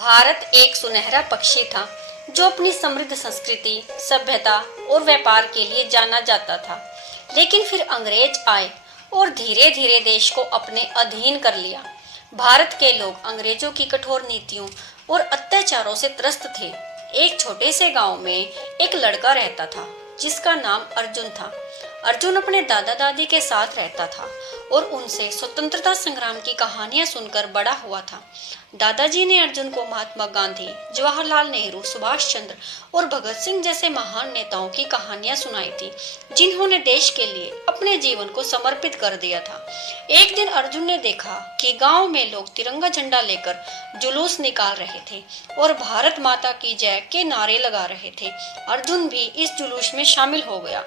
भारत एक सुनहरा पक्षी था जो अपनी समृद्ध संस्कृति, सभ्यता और व्यापार के लिए जाना जाता था। लेकिन फिर अंग्रेज आए और धीरे धीरे देश को अपने अधीन कर लिया। भारत के लोग अंग्रेजों की कठोर नीतियों और अत्याचारों से त्रस्त थे। एक छोटे से गांव में एक लड़का रहता था जिसका नाम अर्जुन था। अर्जुन अपने दादा दादी के साथ रहता था और उनसे स्वतंत्रता संग्राम की कहानियां सुनकर बड़ा हुआ था। दादाजी ने अर्जुन को महात्मा गांधी, जवाहरलाल नेहरू, सुभाष चंद्र और भगत सिंह जैसे महान नेताओं की कहानियां सुनाई थी, जिन्होंने देश के लिए अपने जीवन को समर्पित कर दिया था। एक दिन अर्जुन ने देखा कि गांव में लोग तिरंगा झंडा लेकर जुलूस निकाल रहे थे और भारत माता की जय के नारे लगा रहे थे। अर्जुन भी इस जुलूस में शामिल हो गया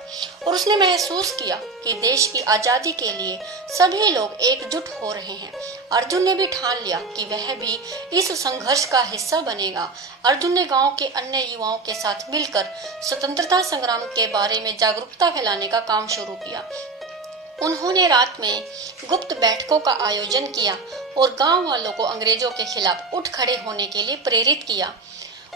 और उसने महसूस किया कि देश की आजादी के लिए सभी लोग एकजुट हो रहे हैं। अर्जुन ने भी ठान लिया कि वह भी इस संघर्ष का हिस्सा बनेगा। अर्जुन ने गांव के अन्य युवाओं के साथ मिलकर स्वतंत्रता संग्राम के बारे में जागरूकता फैलाने का काम शुरू किया। उन्होंने रात में गुप्त बैठकों का आयोजन किया और गांव वालों को अंग्रेजों के खिलाफ उठ खड़े होने के लिए प्रेरित किया।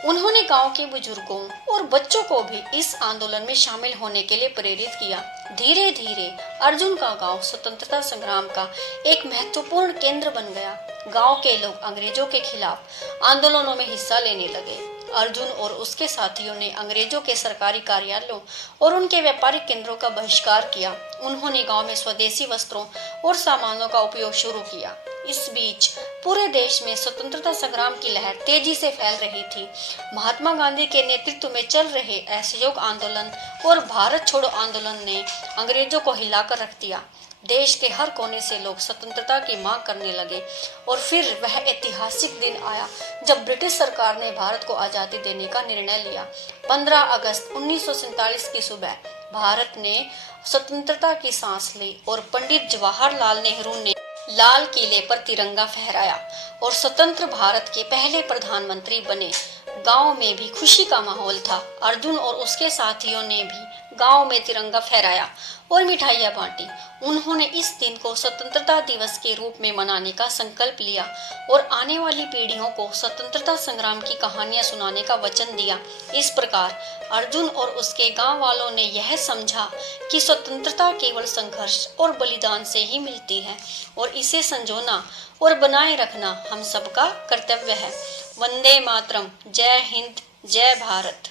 उन्होंने गांव के बुजुर्गों और बच्चों को भी इस आंदोलन में शामिल होने के लिए प्रेरित किया। धीरे धीरे अर्जुन का गांव स्वतंत्रता संग्राम का एक महत्वपूर्ण केंद्र बन गया। गांव के लोग अंग्रेजों के खिलाफ आंदोलनों में हिस्सा लेने लगे। अर्जुन और उसके साथियों ने अंग्रेजों के सरकारी कार्यालयों और उनके व्यापारिक केंद्रों का बहिष्कार किया। उन्होंने गांव में स्वदेशी वस्त्रों और सामानों का उपयोग शुरू किया। इस बीच पूरे देश में स्वतंत्रता संग्राम की लहर तेजी से फैल रही थी। महात्मा गांधी के नेतृत्व में चल रहे असहयोग आंदोलन और भारत छोड़ो आंदोलन ने अंग्रेजों को हिलाकर रख दिया। देश के हर कोने से लोग स्वतंत्रता की मांग करने लगे और फिर वह ऐतिहासिक दिन आया जब ब्रिटिश सरकार ने भारत को आजादी देने का निर्णय लिया। 15 अगस्त 1947 की सुबह भारत ने स्वतंत्रता की सांस ली और पंडित जवाहरलाल नेहरू ने लाल किले पर तिरंगा फहराया और स्वतंत्र भारत के पहले प्रधानमंत्री बने। गांव में भी खुशी का माहौल था। अर्जुन और उसके साथियों ने भी गांव में तिरंगा फहराया और मिठाइयां बांटी। उन्होंने इस दिन को स्वतंत्रता दिवस के रूप में मनाने का संकल्प लिया और आने वाली पीढ़ियों को स्वतंत्रता संग्राम की कहानियां सुनाने का वचन दिया। इस प्रकार अर्जुन और उसके गांव वालों ने यह समझा कि स्वतंत्रता केवल संघर्ष और बलिदान से ही मिलती है और इसे संजोना और बनाए रखना हम सबका कर्तव्य है। वंदे मातरम। जय हिंद, जय भारत।